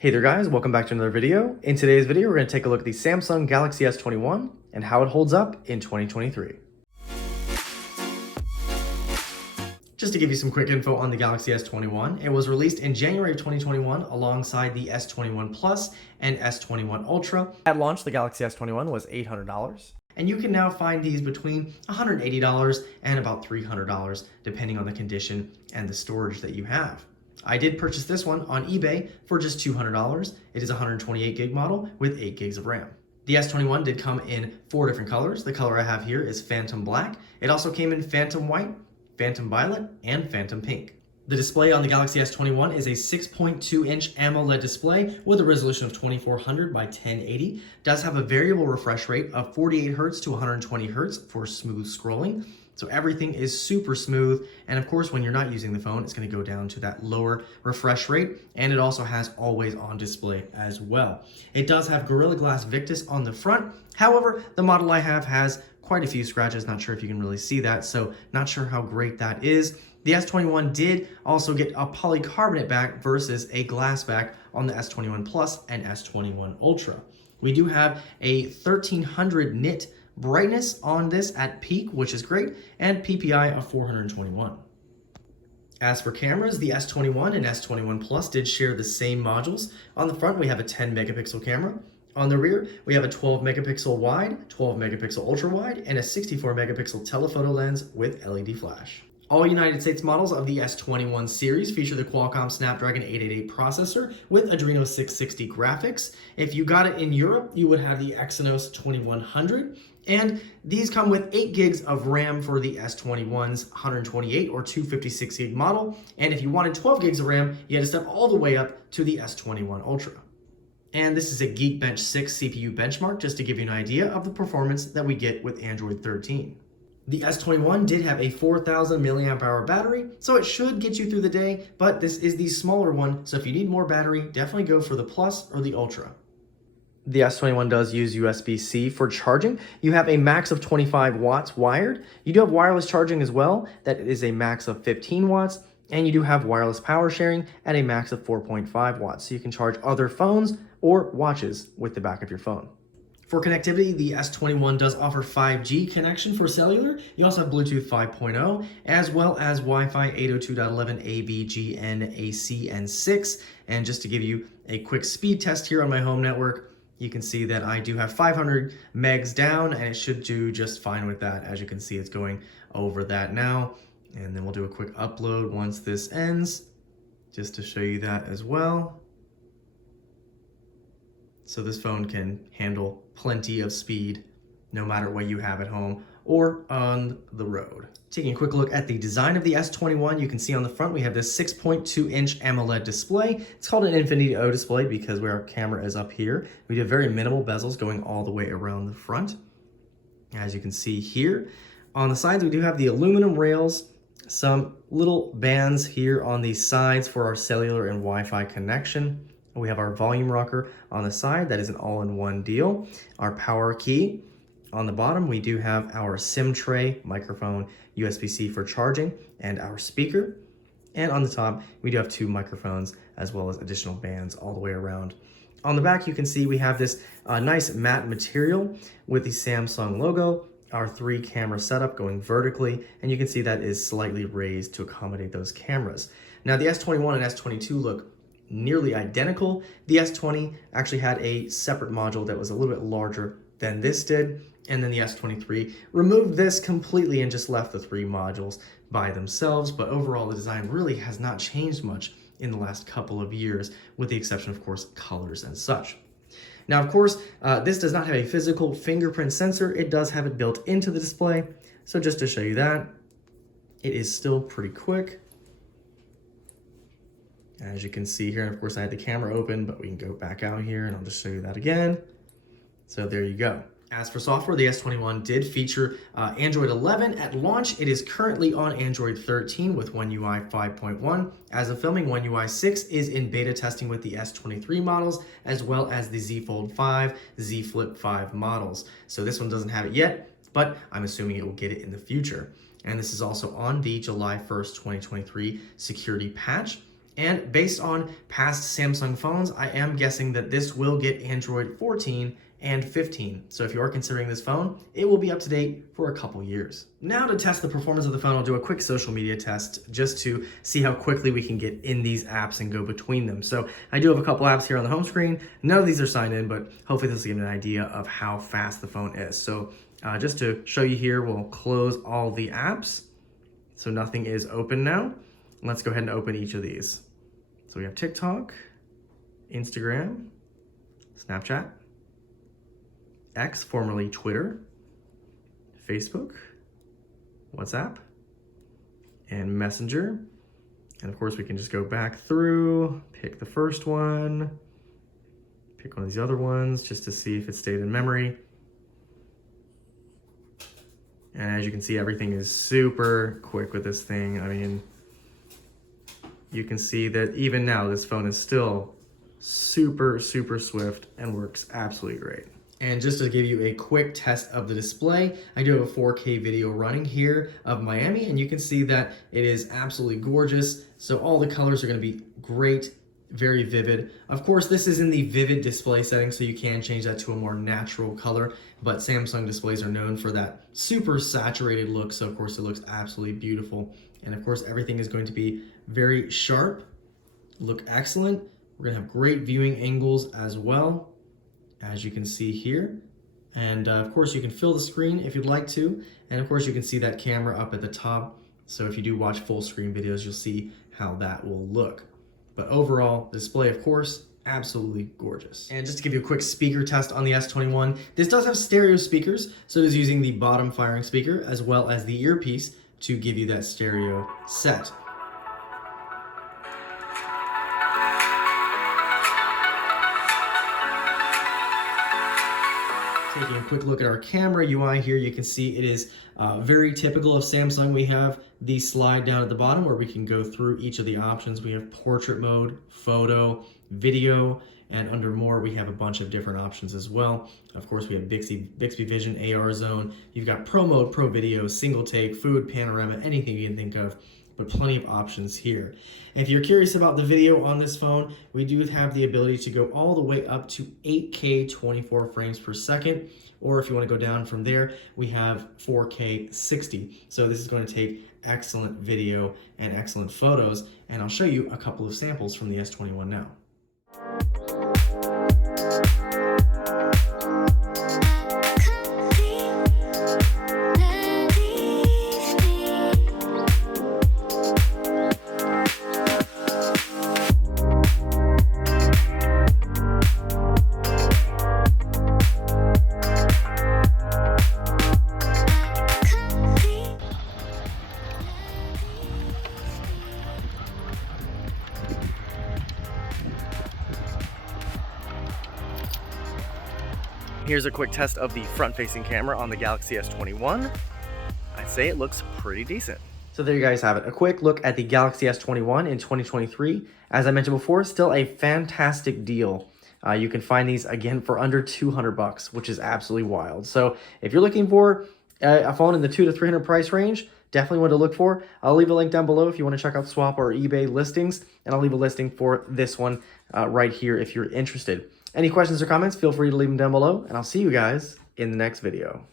Hey there guys, welcome back to another video. In today's video, we're going to take a look at the Samsung Galaxy S21 and how it holds up in 2023. Just to give you some quick info on the Galaxy S21, it was released in January of 2021 alongside the S21 Plus and S21 Ultra. At launch, the Galaxy S21 was $800. And you can now find these between $180 and about $300, depending on the condition and the storage that you have. I did purchase this one on eBay for just $200. It is a 128 gig model with 8 gigs of RAM. The S21 did come in 4 different colors. The color I have here is Phantom Black. It also came in Phantom White, Phantom Violet, and Phantom Pink. The display on the Galaxy S21 is a 6.2-inch AMOLED display with a resolution of 2400 by 1080. It does have a variable refresh rate of 48 Hz to 120 Hz for smooth scrolling. So everything is super smooth, and of course when you're not using the phone, it's going to go down to that lower refresh rate, and it also has always on display as well. It does have Gorilla Glass Victus on the front. However, the model I have has quite a few scratches. Not sure if you can really see that, so not sure how great that is. The S21 did also get a polycarbonate back versus a glass back on the S21 Plus and S21 Ultra. We do have a 1300 nit brightness on this at peak, which is great, and PPI of 421. As for cameras, the S21 and S21 Plus did share the same modules. On the front, we have a 10 megapixel camera. On the rear, we have a 12 megapixel wide, 12 megapixel ultra wide, and a 64 megapixel telephoto lens with LED flash. All United States models of the S21 series feature the Qualcomm Snapdragon 888 processor with Adreno 660 graphics. If you got it in Europe, you would have the Exynos 2100. And these come with 8 gigs of RAM for the S21's 128 or 256 gig model. And if you wanted 12 gigs of RAM, you had to step all the way up to the S21 Ultra. And this is a Geekbench 6 CPU benchmark, just to give you an idea of the performance that we get with Android 13. The S21 did have a 4,000 milliamp hour battery, so it should get you through the day, but this is the smaller one, so if you need more battery, definitely go for the Plus or the Ultra. The S21 does use USB-C for charging. You have a max of 25 watts wired. You do have wireless charging as well. That is a max of 15 watts. And you do have wireless power sharing at a max of 4.5 watts. So you can charge other phones or watches with the back of your phone. For connectivity, the S21 does offer 5G connection for cellular. You also have Bluetooth 5.0, as well as Wi-Fi 802.11 AB, GN, AC, and 6. And just to give you a quick speed test here on my home network, you can see that I do have 500 megs down, and it should do just fine with that. As you can see, it's going over that now. And then we'll do a quick upload once this ends, just to show you that as well. So this phone can handle plenty of speed, no matter what you have at home or on the road. Taking a quick look at the design of the S21, you can see on the front we have this 6.2-inch AMOLED display. It's called an Infinity O display because where our camera is up here. We have very minimal bezels going all the way around the front. As you can see here. On the sides, we do have the aluminum rails, some little bands here on the sides for our cellular and Wi-Fi connection. We have our volume rocker on the side. That is an all-in-one deal. Our power key. On the bottom, we do have our SIM tray, microphone, USB-C for charging, and our speaker. And on the top, we do have 2 microphones as well as additional bands all the way around. On the back, you can see we have this nice matte material with the Samsung logo, our 3 camera setup going vertically, and you can see that is slightly raised to accommodate those cameras. Now, the S21 and S22 look nearly identical. The S20 actually had a separate module that was a little bit larger than this did, and then the S23 removed this completely and just left the 3 modules by themselves. But overall, the design really has not changed much in the last couple of years, with the exception, of course, colors and such. Now, of course, this does not have a physical fingerprint sensor. It does have it built into the display. So just to show you that, it is still pretty quick. As you can see here, and of course I had the camera open, but we can go back out here and I'll just show you that again. So there you go. As for software, the S21 did feature Android 11 at launch. It is currently on Android 13 with One UI 5.1. As of filming, One UI 6 is in beta testing with the S23 models, as well as the Z Fold 5, Z Flip 5 models. So this one doesn't have it yet, but I'm assuming it will get it in the future. And this is also on the July 1st, 2023 security patch. And based on past Samsung phones, I am guessing that this will get Android 14 and 15. So if you are considering this phone, it will be up to date for a couple years. Now to test the performance of the phone, I'll do a quick social media test just to see how quickly we can get in these apps and go between them. So I do have a couple apps here on the home screen. None of these are signed in, but hopefully this will give you an idea of how fast the phone is. So just to show you here, we'll close all the apps. So nothing is open now. Let's go ahead and open each of these. So we have TikTok, Instagram, Snapchat, X, formerly Twitter, Facebook, WhatsApp, and Messenger. And of course we can just go back through, pick the first one, pick one of these other ones just to see if it stayed in memory. And as you can see, everything is super quick with this thing. I mean, you can see that even now this phone is still super swift and works absolutely great. And just to give you a quick test of the display, I do have a 4K video running here of Miami, and you can see that it is absolutely gorgeous. So all the colors are going to be great, very vivid. Of course, this is in the vivid display setting, so you can change that to a more natural color, but Samsung displays are known for that super saturated look, so of course it looks absolutely beautiful. And of course, everything is going to be very sharp, look excellent. We're going to have great viewing angles as well, as you can see here. And of course you can fill the screen if you'd like to. And of course you can see that camera up at the top. So if you do watch full screen videos, you'll see how that will look. But overall, the display, of course, absolutely gorgeous. And just to give you a quick speaker test on the S21, this does have stereo speakers. So it is using the bottom firing speaker as well as the earpiece to give you that stereo set. Taking a quick look at our camera UI here, you can see it is very typical of Samsung. We have the slide down at the bottom where we can go through each of the options. We have portrait mode, photo, video, and under more we have a bunch of different options as well. Of course we have Bixby Vision, AR zone. You've got pro mode, pro video, single take, food, panorama, anything you can think of, but plenty of options here. If you're curious about the video on this phone, we do have the ability to go all the way up to 8K 24 frames per second, or if you want to go down from there, we have 4K 60. So this is going to take excellent video and excellent photos, and I'll show you a couple of samples from the S21 now. Here's a quick test of the front-facing camera on the Galaxy S21. I'd say it looks pretty decent. So there you guys have it. A quick look at the Galaxy S21 in 2023. As I mentioned before, still a fantastic deal. You can find these again for under 200 bucks, which is absolutely wild. So if you're looking for a phone in the $200 to $300 price range, definitely one to look for. I'll leave a link down below if you want to check out Swap or eBay listings, and I'll leave a listing for this one right here if you're interested. Any questions or comments, feel free to leave them down below, and I'll see you guys in the next video.